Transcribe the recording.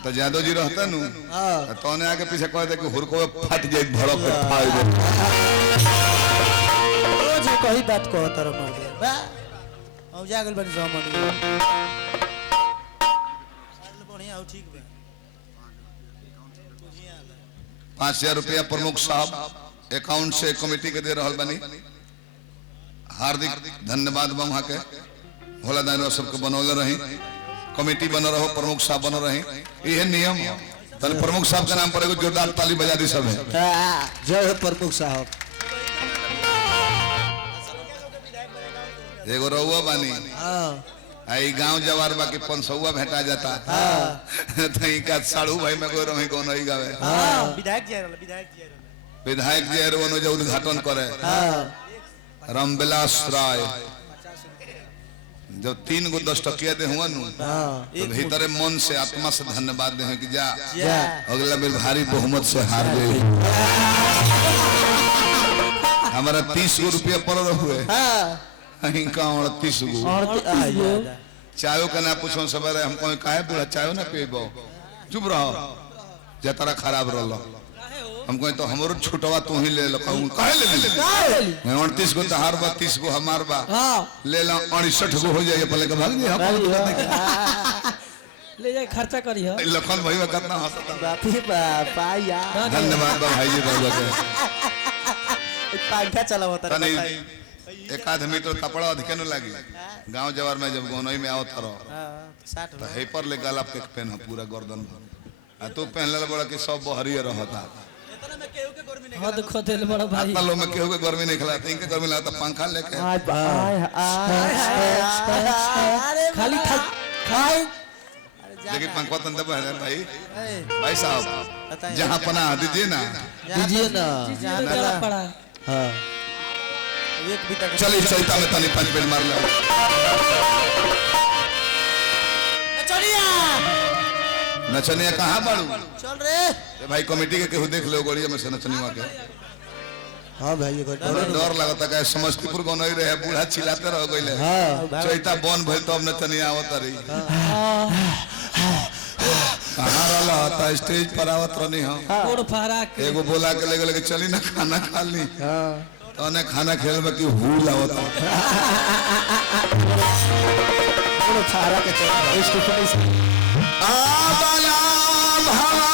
तो यादव जी रहता नु तो ने आगे पीछे कह दे कि हुरको फट जाए भड़क के फाड़ दे रोज कही बात को तर मार दे बा औ जागल बन जमन साल बढ़िया हो ठीक बा 5000 रुपया प्रमुख साहब अकाउंट से कमेटी के दे रहल बनी हार्दिक धन्यवाद बा वहां के भोला दानो सबके बनौले रही कमेटी बन रहो प्रमुख साहब बन रहे ये नियम तल प्रमुख साहब के नाम पर एगो जोरदार ताली बजा दी सब है जय हो प्रमुख साहब एगो रहुआ बानी आई गांव जवार बाकी 500 भेटा जाता तई का साड़ू भाई में कोई रही कोन ही गावे विधायक जी रो जो उद्घाटन करे रामविलास राय जब 3 गो 10 टकिया दे हुआ नु तो भीतर मन से आत्मा से धन्यवाद दे कि जा अगला बेर भारी बहुमत से हार गए हमारा 30 गो रुपया पड़ हुए अहीं का 38 गो चायो का ना पूछो सवेरे हमको काहे बुढ़ा चायो ना पीबो चुप रहो जतरा खराब रहलो हमको तो हमरो छुटवा तू ही ले लो कहूं काहे ले 29 गो तहार बा 30 गो हमार बा ले लो 68 गो हो जाए पहले के भाग हम ले जाए खर्चा करी हो लखन भाई में कितना हंसता बापी बापा यार धन्यवाद बा भाई जी बाबा के पंखा चला होता तनी एक आध मीटर कपड़ा अधिक न लागी गांव जवार में जब गोनई में आओ थरो 60 तो हे पर ले गला पे पहन पूरा गर्दन भर आ तू पहन ले बड़ा कि सब बहरिए रहता हां तो खोदेल बड़ा भाई लो में केहू के गर्मी नहीं खिलाता इनके गर्मी लगता पंखा लेके खाली खाए लेकिन पंखा तन दबा है भाई भाई साहब जहां पना दीजिए ना जहां पड़ा हां एक भी तक चल इस चैता में तनी 5 बेल मार ले नचनिया कहां बाड़ू चल रे भाई कमेटी के केहू देख लो गोड़िया में से नचनिया के हां भाई ये डर लगता है समस्तीपुर को नहीं रहे बूढ़ा चिल्लाते रह गइले हां चैता बन भइल तब नचनिया आवत रही कहां रहला था स्टेज पर आवत रहनी हम कोड़ फारा के एगो बोला के ले गेल कि चली ना खाना खा ली हां तो ने खाना खेल में कि हुल आवत कोड़ फारा के चल आ बला भवा